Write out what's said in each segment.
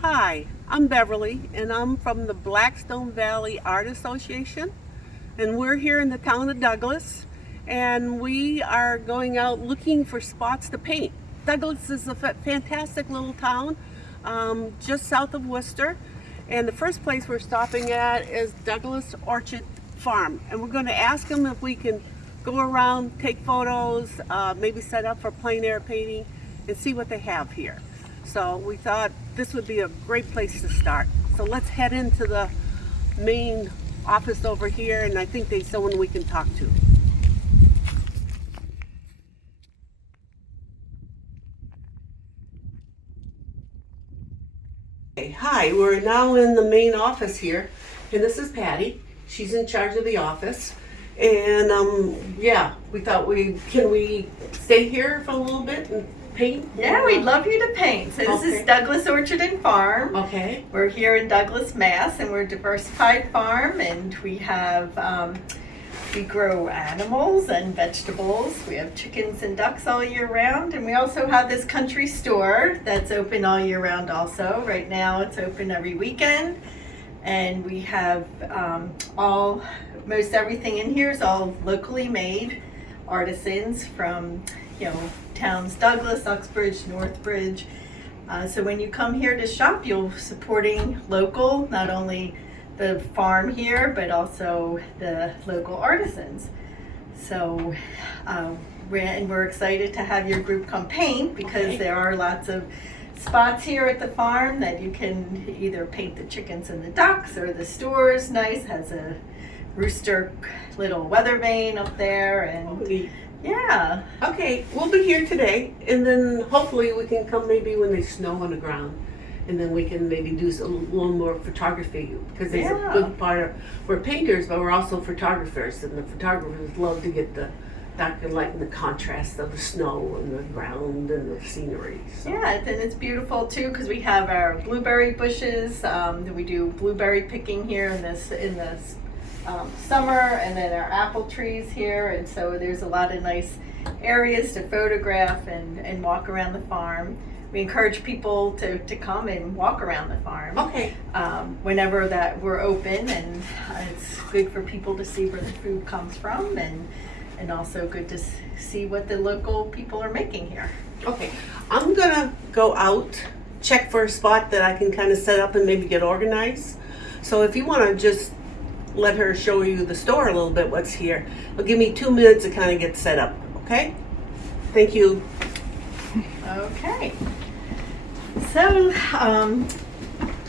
Hi, I'm Beverly, and I'm from the Blackstone Valley Art Association, and we're here in the town of Douglas, and we are going out looking for spots to paint. Douglas is a fantastic little town just south of Worcester, and the first place we're stopping at is Douglas Orchard Farm, and we're going to ask them if we can go around, take photos, maybe set up for plein air painting, and see what they have here. So we thought this would be a great place to start. So let's head into the main office over here, and I think there's someone we can talk to. Okay, hi, we're now in the main office here, and this is Patty. She's in charge of the office. And yeah, we thought can we stay here for a little bit and paint? Yeah, we'd love you to paint. So this is Douglas Orchard and Farm. Okay. We're here in Douglas, Mass, and we're a diversified farm, and we have we grow animals and vegetables. We have chickens and ducks all year round, and we also have this country store that's open all year round also. Right now it's open every weekend, and we have most everything in here is all locally made artisans from towns Douglas, Uxbridge, Northbridge. So when you come here to shop, you're supporting local, not only the farm here, but also the local artisans. So we're excited to have your group come paint, because there are lots of spots here at the farm that you can either paint the chickens and the ducks, or the store's nice, has a rooster little weather vane up there, and yeah. Okay, we'll be here today, and then hopefully we can come maybe when there's snow on the ground, and then we can maybe do a little more photography, because there's a good part of, we're painters, but we're also photographers, and the photographers love to get the dark and light and the contrast of the snow and the ground and the scenery. So. Yeah, and it's beautiful too, because we have our blueberry bushes. We do blueberry picking here in this summer, and then our apple trees here, and so there's a lot of nice areas to photograph and walk around the farm. We encourage people to come and walk around the farm. Okay. Whenever that we're open, and it's good for people to see where the food comes from, and also good to see what the local people are making here. Okay, I'm gonna go out, check for a spot that I can kind of set up and maybe get organized. So if you want to just let her show you the store a little bit, what's here. It'll give me 2 minutes to kind of get set up, okay? Thank you. Okay. So,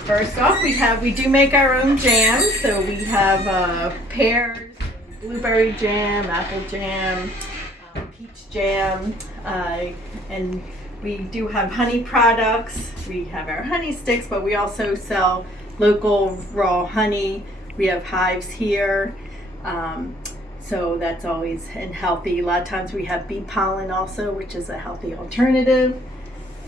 first off, we do make our own jam. So we have pears, blueberry jam, apple jam, peach jam, and we do have honey products. We have our honey sticks, but we also sell local raw honey. We have hives here, so that's always healthy. A lot of times we have bee pollen also, which is a healthy alternative.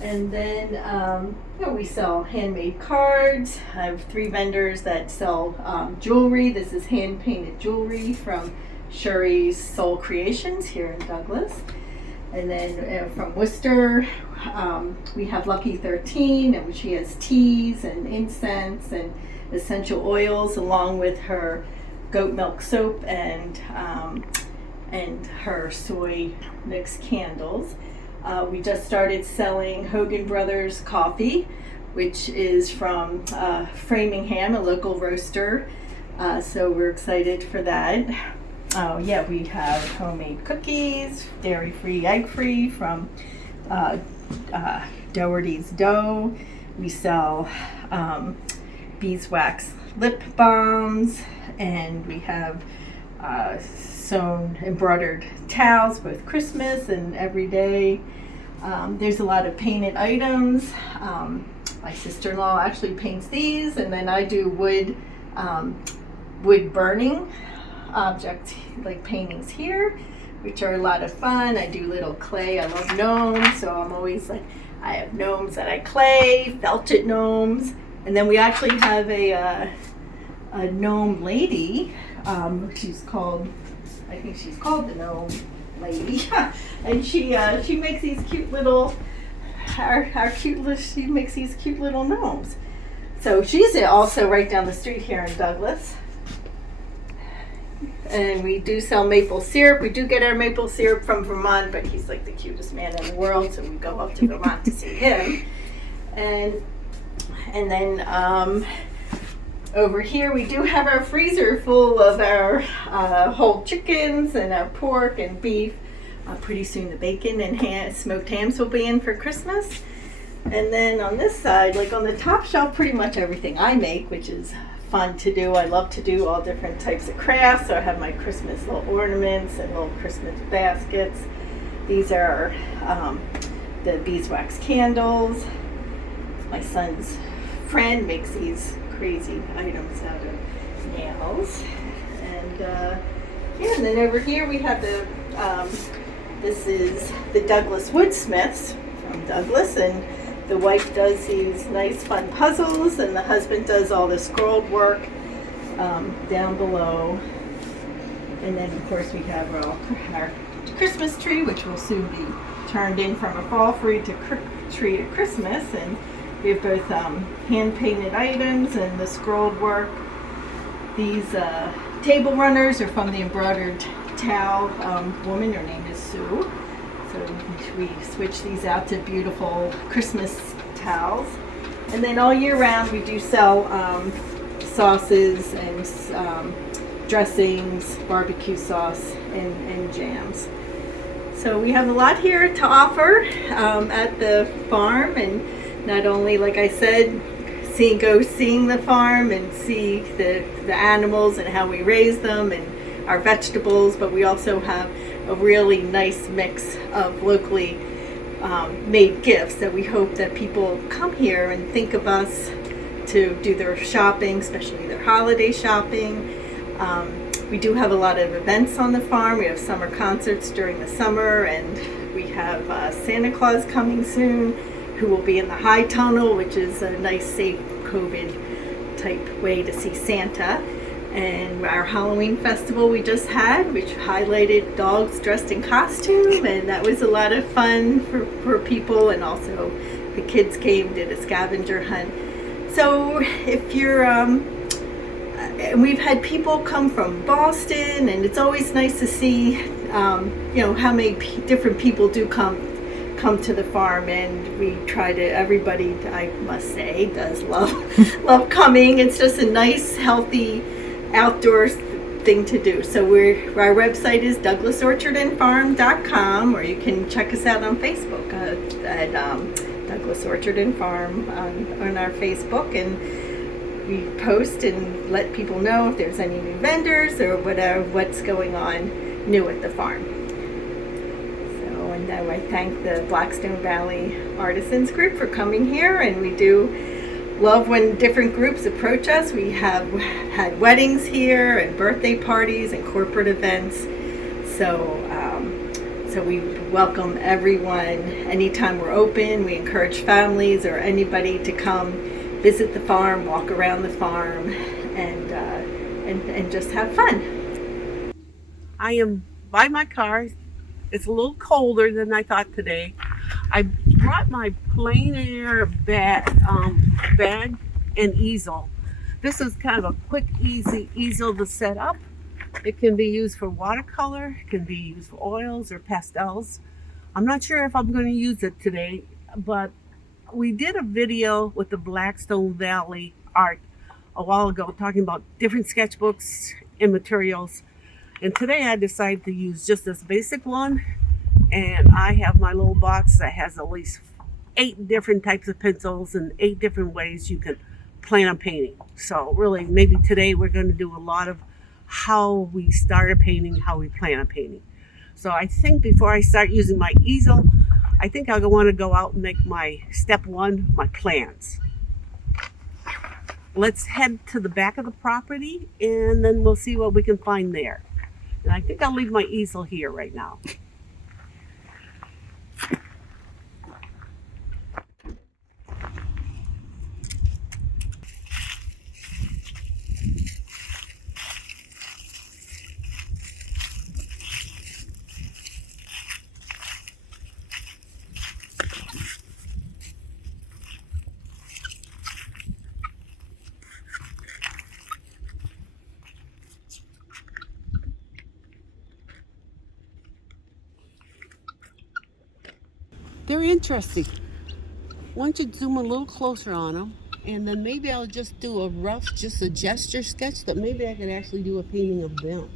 And then we sell handmade cards. I have 3 vendors that sell jewelry. This is hand-painted jewelry from Sherry's Soul Creations here in Douglas. And then from Worcester, we have Lucky 13, and she has teas and incense and essential oils, along with her goat milk soap and her soy mixed candles. We just started selling Hogan Brothers coffee, which is from Framingham, a local roaster. So we're excited for that. Oh yeah, we have homemade cookies, dairy-free, egg-free from Doherty's Dough. We sell beeswax lip balms, and we have sewn embroidered towels, both Christmas and every day. There's a lot of painted items. My sister-in-law actually paints these, and then I do wood burning object like paintings here, which are a lot of fun. I do little clay. I love gnomes, so I'm always like, I have gnomes that I clay, felted gnomes. And then we actually have a gnome lady. She's called, I think she's called the gnome lady, and she makes these cute little, she makes these cute little gnomes. So she's also right down the street here in Douglas. And we do sell maple syrup. We do get our maple syrup from Vermont, but he's like the cutest man in the world, so we go up to Vermont to see him. And then over here we do have our freezer full of our whole chickens and our pork and beef. Pretty soon the bacon and smoked hams will be in for Christmas. And then on this side, like on the top shelf, pretty much everything I make, which is fun to do. I love to do all different types of crafts. So I have my Christmas little ornaments and little Christmas baskets. These are the beeswax candles. My son's friend makes these crazy items out of nails. And yeah, and then over here we have the, this is the Douglas Woodsmiths from Douglas, and the wife does these nice fun puzzles, and the husband does all the scrolled work down below. And then of course we have our Christmas tree, which will soon be turned in from a fall tree to Christmas. And we have both hand-painted items and the scrolled work. These table runners are from the embroidered towel woman. Her name is Sue. So we switch these out to beautiful Christmas towels. And then all year round we do sell sauces and dressings, barbecue sauce, and jams. So we have a lot here to offer at the farm, and not only, like I said, seeing the farm and see the animals and how we raise them and our vegetables, but we also have a really nice mix of locally made gifts that we hope that people come here and think of us to do their shopping, especially their holiday shopping. We do have a lot of events on the farm. We have summer concerts during the summer, and we have Santa Claus coming soon, who will be in the high tunnel, which is a nice, safe COVID type way to see Santa. And our Halloween festival we just had, which highlighted dogs dressed in costume, and that was a lot of fun for people, and also the kids came, did a scavenger hunt. So if you're, and we've had people come from Boston, and it's always nice to see, you know, how many different people do come to the farm, and we try to, everybody, I must say, does love coming. It's just a nice, healthy, outdoor thing to do. So our website is douglasorchardandfarm.com, or you can check us out on Facebook at Douglas Orchard and Farm on our Facebook, and we post and let people know if there's any new vendors or what's going on new at the farm. So, and I thank the Blackstone Valley Artisans Group for coming here, and we do love when different groups approach us. We have had weddings here and birthday parties and corporate events. So we welcome everyone anytime we're open. We encourage families or anybody to come visit the farm, walk around the farm, and just have fun. I am by my car. It's a little colder than I thought today. I brought my plein air bag and easel. This is kind of a quick, easy easel to set up. It can be used for watercolor, it can be used for oils or pastels. I'm not sure if I'm going to use it today, but we did a video with the Blackstone Valley Art a while ago talking about different sketchbooks and materials. And today I decided to use just this basic one. And I have my little box that has at least 8 different types of pencils and 8 different ways you can plan on painting. So really, maybe today we're going to do a lot of how we started painting, how we plan on painting. So I think before I start using my easel, I think I'll want to go out and make my step 1, my plans. Let's head to the back of the property, and then we'll see what we can find there. And I think I'll leave my easel here right now. They're interesting. Why don't you zoom a little closer on them, and then maybe I'll just do a rough, just a gesture sketch that maybe I could actually do a painting of them.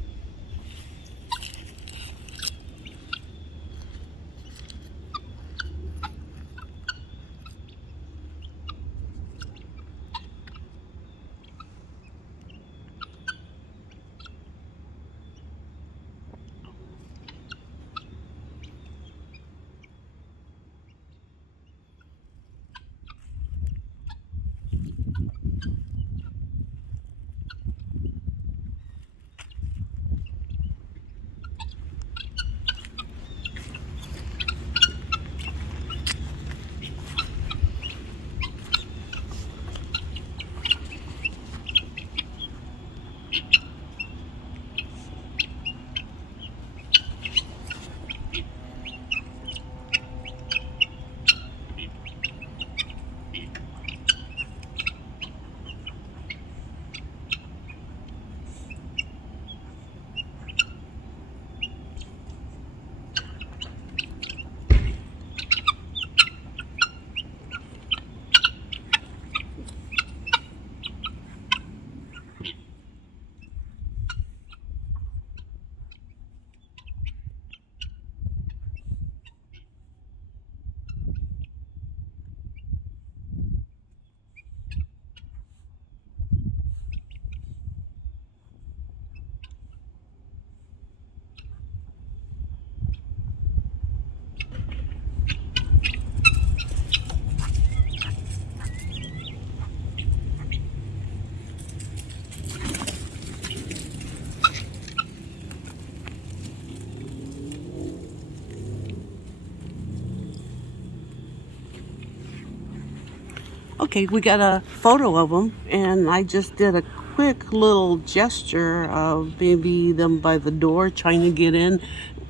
Okay, we got a photo of them, and I just did a quick little gesture of maybe them by the door trying to get in,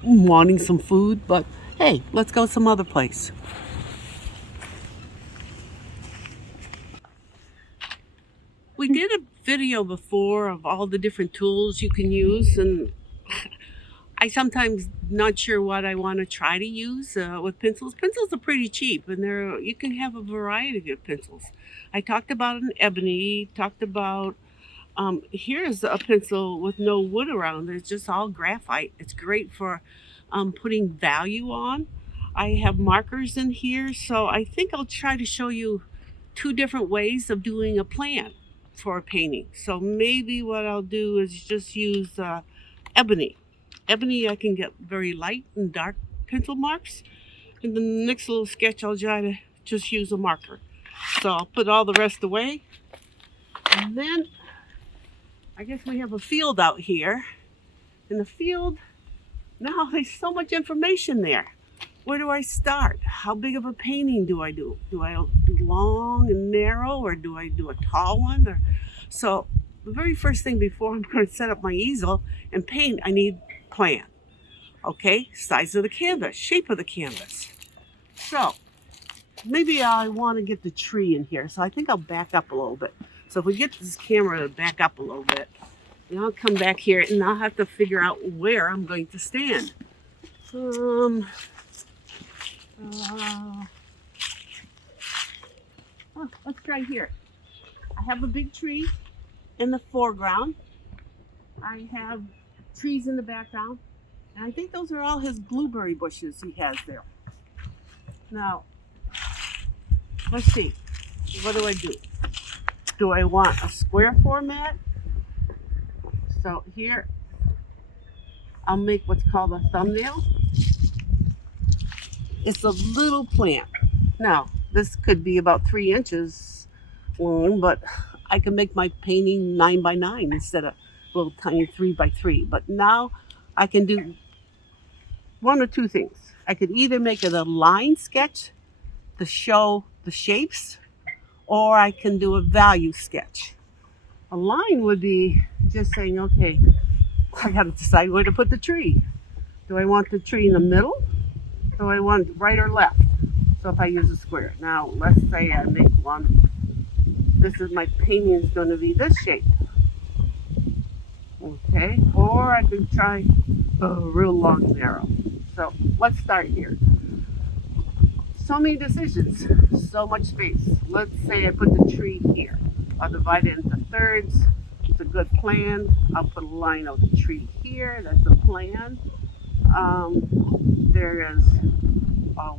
wanting some food, but hey, let's go some other place. We did a video before of all the different tools you can use, and I sometimes not sure what I want to try to use with pencils. Pencils are pretty cheap, and you can have a variety of pencils. I talked about an ebony, talked about here's a pencil with no wood around. It's just all graphite. It's great for putting value on. I have markers in here, so I think I'll try to show you two different ways of doing a plan for a painting. So maybe what I'll do is just use ebony. Ebony, I can get very light and dark pencil marks. And the next little sketch, I'll try to just use a marker. So I'll put all the rest away. And then I guess we have a field out here. In the field, now there's so much information there. Where do I start? How big of a painting do I do? Do I do long and narrow, or do I do a tall one? So the very first thing before I'm going to set up my easel and paint, I need plan. Okay, size of the canvas, shape of the canvas. So maybe I want to get the tree in here. So I think I'll back up a little bit. So if we get this camera to back up a little bit, then I'll come back here and I'll have to figure out where I'm going to stand. Let's try here. I have a big tree in the foreground. I have trees in the background. And I think those are all his blueberry bushes he has there. Now, let's see. What do I do? Do I want a square format? So here, I'll make what's called a thumbnail. It's a little plant. Now, this could be about 3 inches long, but I can make my painting 9 by 9 instead of little tiny 3 by 3. But now I can do one or two things. I could either make it a line sketch to show the shapes, or I can do a value sketch. A line would be just saying, okay, I got to decide where to put the tree. Do I want the tree in the middle? Do I want right or left? So if I use a square. Now, let's say I make one. This is my painting is going to be this shape. Okay, or I can try a real long and narrow. So let's start here. So many decisions, so much space. Let's say I put the tree here. I'll divide it into thirds. It's a good plan. I'll put a line of the tree here. That's a plan. There is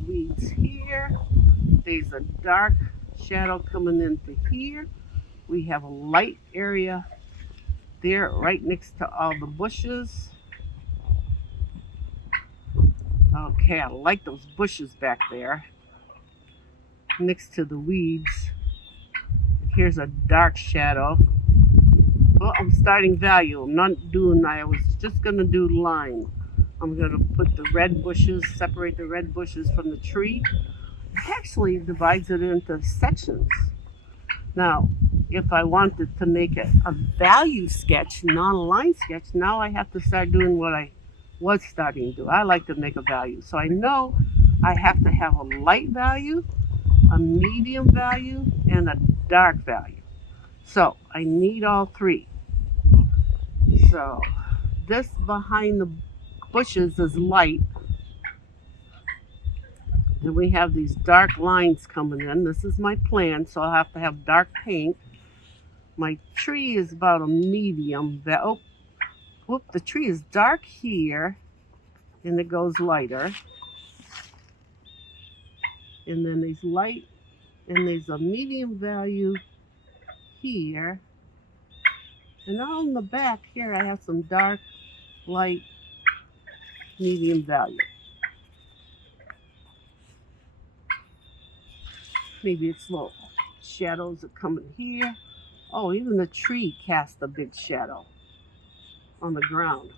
weeds here. There's a dark shadow coming into here. We have a light area there right next to all the bushes. Okay, I like those bushes back there next to the weeds. Here's a dark shadow. Well, I'm starting value. I'm not doing, I was just going to do line. I'm going to put the red bushes, separate the red bushes from the tree. It actually divides it into sections. Now, if I wanted to make it a value sketch, not a line sketch, now I have to start doing what I was starting to do. I like to make a value. So I know I have to have a light value, a medium value, and a dark value. So I need all three. So this behind the bushes is light. Then we have these dark lines coming in. This is my plan, so I'll have to have dark paint. My tree is about a medium. The tree is dark here, and it goes lighter. And then there's light, and there's a medium value here. And on the back here, I have some dark, light, medium value. Maybe it's little shadows are coming here. Oh, even the tree casts a big shadow on the ground.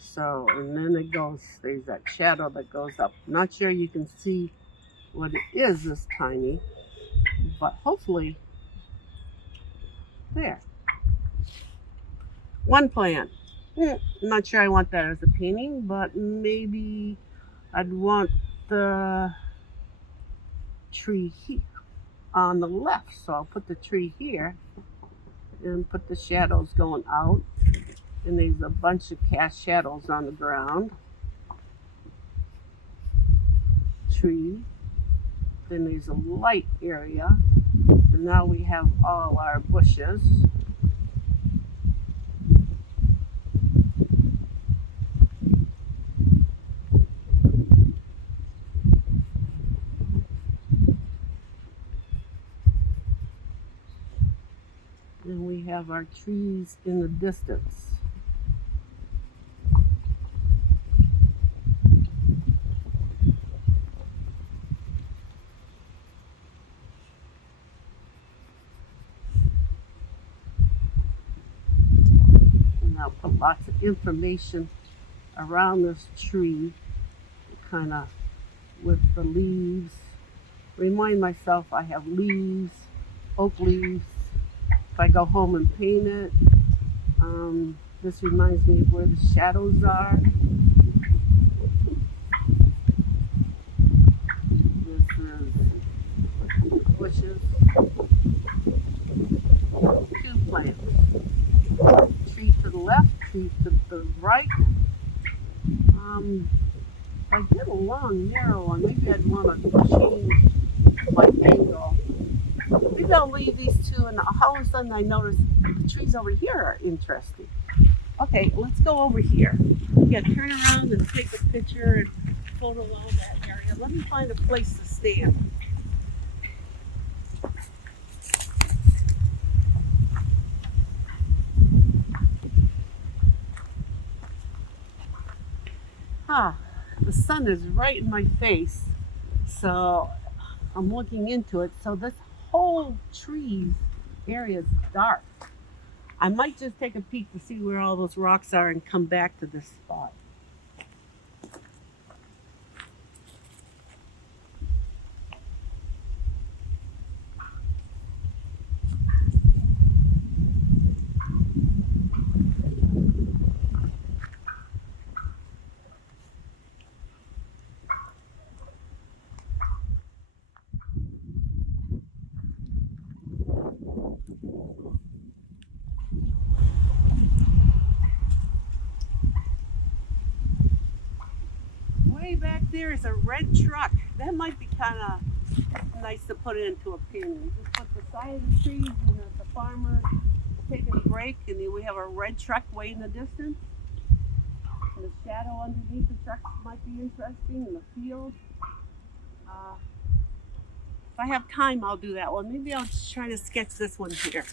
So, and then it goes, there's that shadow that goes up. Not sure you can see what it is this tiny, but hopefully, there. One plan. I'm not sure I want that as a painting, but maybe I'd want the tree here on the left. So I'll put the tree here and put the shadows going out. And there's a bunch of cast shadows on the ground. Tree. Then there's a light area. And now we have all our bushes. And we have our trees in the distance. I'll put lots of information around this tree, kind of with the leaves. Remind myself I have leaves, oak leaves. If I go home and paint it, this reminds me of where the shadows are. This is bushes. 2 plants. Tree to the left, tree to the right. If I did a long, narrow one, maybe I'd want to change my angle. Maybe I'll leave these 2, and all of a sudden I notice the trees over here are interesting. Okay, let's go over here. Yeah, turn around and take a picture and photo all that area. Let me find a place to stand. The sun is right in my face, so I'm looking into it. So this whole tree area is dark. I might just take a peek to see where all those rocks are and come back to this spot. there is a red truck. That might be kind of nice to put into a painting. Just put the side of the trees and the farmer taking a break, and then we have a red truck way in the distance. And the shadow underneath the truck might be interesting in the field. If I have time, I'll do that one. Maybe I'll just try to sketch this one here.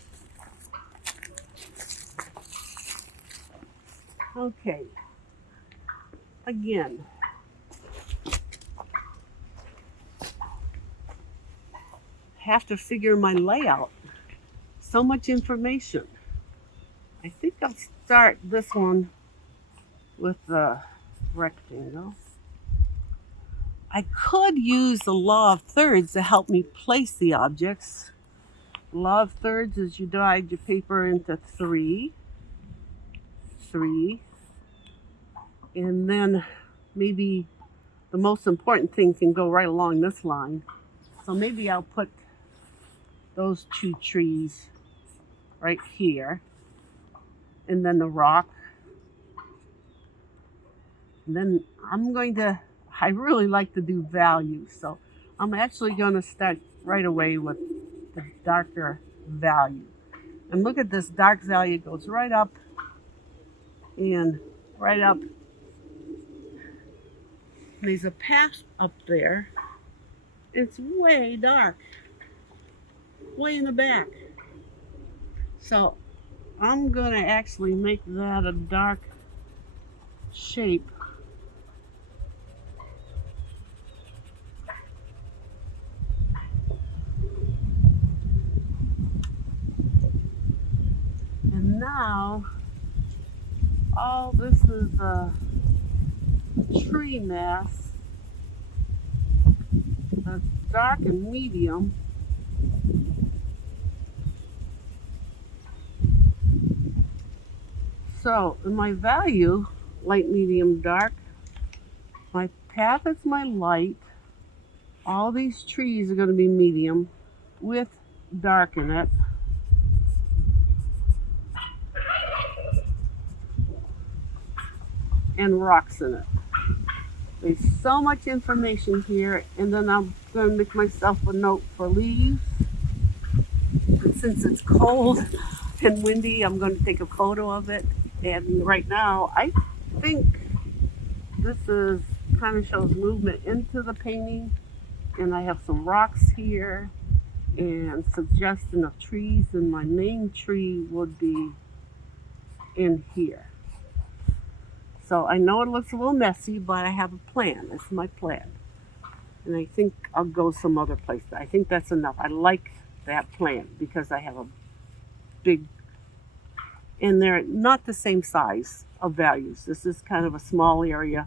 Okay. Again. Have to figure my layout. So much information. I think I'll start this one with the rectangle. I could use the law of thirds to help me place the objects. The law of thirds is you divide your paper into three, and then maybe the most important thing can go right along this line. So maybe I'll put those two trees right here, and then the rock. And then I really like to do values, so I'm actually going to start right away with the darker value. And look at this dark value, it goes right up and right up. There's a path up there. It's way dark, way in the back. So I'm going to actually make that a dark shape. And now, all this is a tree mass. That's dark and medium. So, in my value, light, medium, dark, my path is my light. All these trees are going to be medium with dark in it. And rocks in it. There's so much information here, and then I'm going to make myself a note for leaves. And since it's cold and windy, I'm going to take a photo of it. And right now, I think this is kind of shows movement into the painting. And I have some rocks here and suggestion of trees, and my main tree would be in here. So I know it looks a little messy, but I have a plan. This is my plan. And I think I'll go some other place. I think that's enough. I like that plan because I have a big, and they're not the same size of values. This is kind of a small area.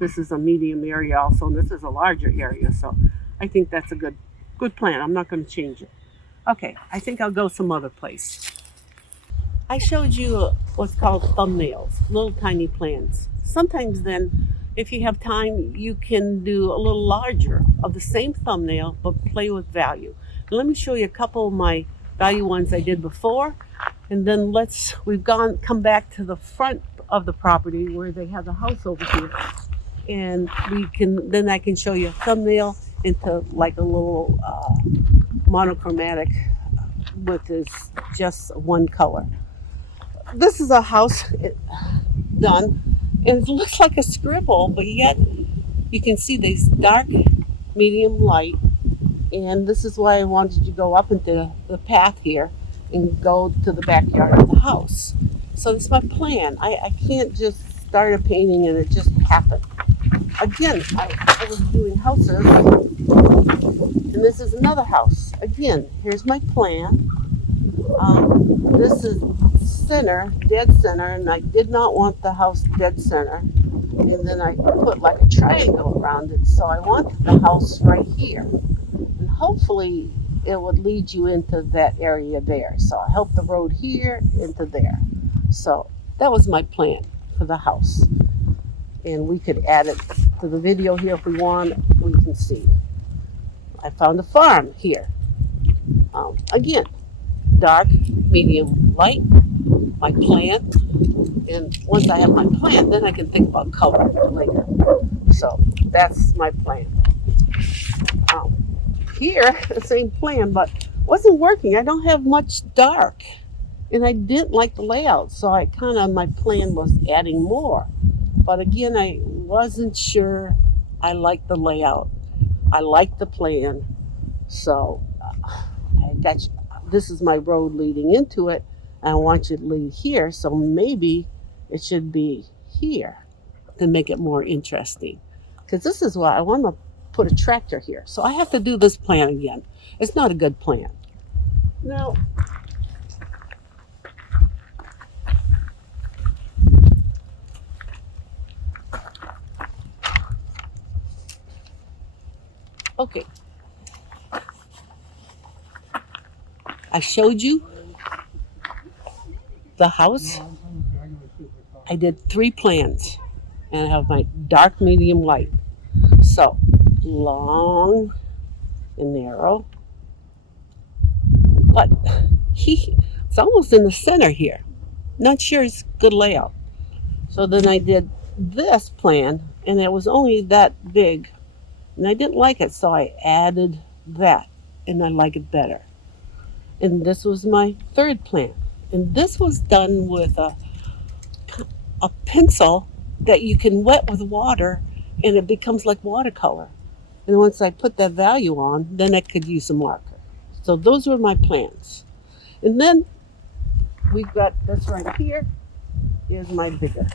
This is a medium area also, and this is a larger area. So I think that's a good plan. I'm not going to change it. Okay, I think I'll go some other place. I showed you what's called thumbnails, little tiny plans. Sometimes then, if you have time, you can do a little larger of the same thumbnail, but play with value. And let me show you a couple of my value ones I did before. And then come back to the front of the property where they have the house over here. And then I can show you a thumbnail into like a little monochromatic with just one color. This is a house done, and it looks like a scribble, but yet you can see these dark, medium, light, and this is why I wanted to go up into the path here and go to the backyard of the house. So that's my plan. I can't just start a painting and it just happened. Again, I was doing houses, and this is another house. Again, here's my plan. This is dead center, and I did not want the house dead center. And then I put like a triangle around it, so I wanted the house right here. And hopefully it would lead you into that area there. So I helped the road here into there. So that was my plan for the house. And we could add it to the video here if we want. We can see. I found a farm here. Again, dark, medium, light, my plan. And once I have my plan, then I can think about color later. So that's my plan. Here, the same plan, but wasn't working. I don't have much dark, and I didn't like the layout, so my plan was adding more. But again, I wasn't sure I liked the layout. I liked the plan, so this is my road leading into it. And I want you to lead here, so maybe it should be here to make it more interesting. Because this is why I want to put a tractor here. So I have to do this plan again. It's not a good plan. Now, okay. I showed you the house. I did 3 plans, and I have my dark, medium, light. So long and narrow, but it's almost in the center here. Not sure it's good layout. So then I did this plan, and it was only that big, and I didn't like it, so I added that, and I like it better. And this was my 3rd plan, and this was done with a pencil that you can wet with water, and it becomes like watercolor. And once I put that value on, then I could use a marker. So those were my plans. And then we've got this right here is my bigger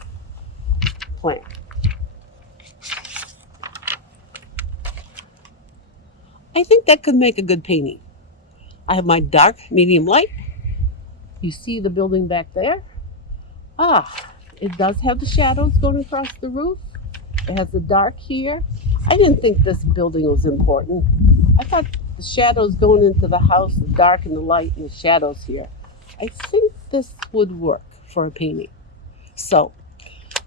plan. I think that could make a good painting. I have my dark, medium, light. You see the building back there? It does have the shadows going across the roof. It has the dark here. I didn't think this building was important. I thought the shadows going into the house, the dark and the light and the shadows here. I think this would work for a painting. So,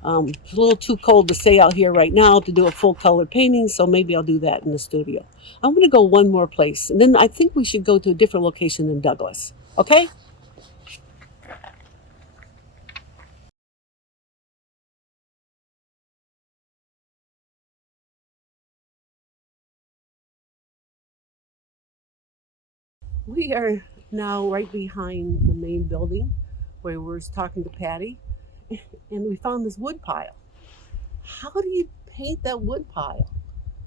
it's a little too cold to stay out here right now to do a full color painting, so maybe I'll do that in the studio. I'm going to go one more place, and then I think we should go to a different location than Douglas. Okay? We are now right behind the main building where we were talking to Patty, and we found this wood pile. How do you paint that wood pile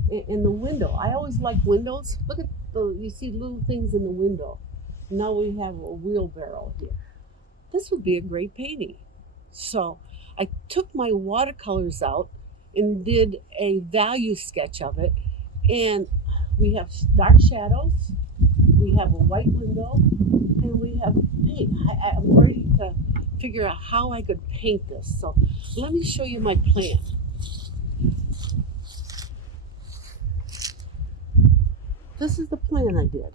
in the window? I always like windows. Look at you see little things in the window. Now we have a wheelbarrow here. This would be a great painting. So I took my watercolors out and did a value sketch of it. And we have dark shadows, we have a white window, and we have paint. I'm ready to figure out how I could paint this. So let me show you my plan. This is the plan I did.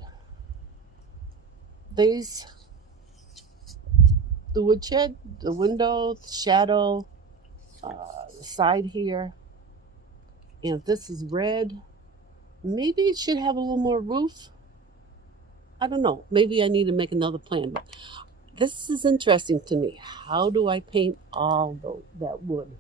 The woodshed, the window, the shadow, the side here. And if this is red, maybe it should have a little more roof. I don't know. Maybe I need to make another plan. This is interesting to me. How do I paint all that wood?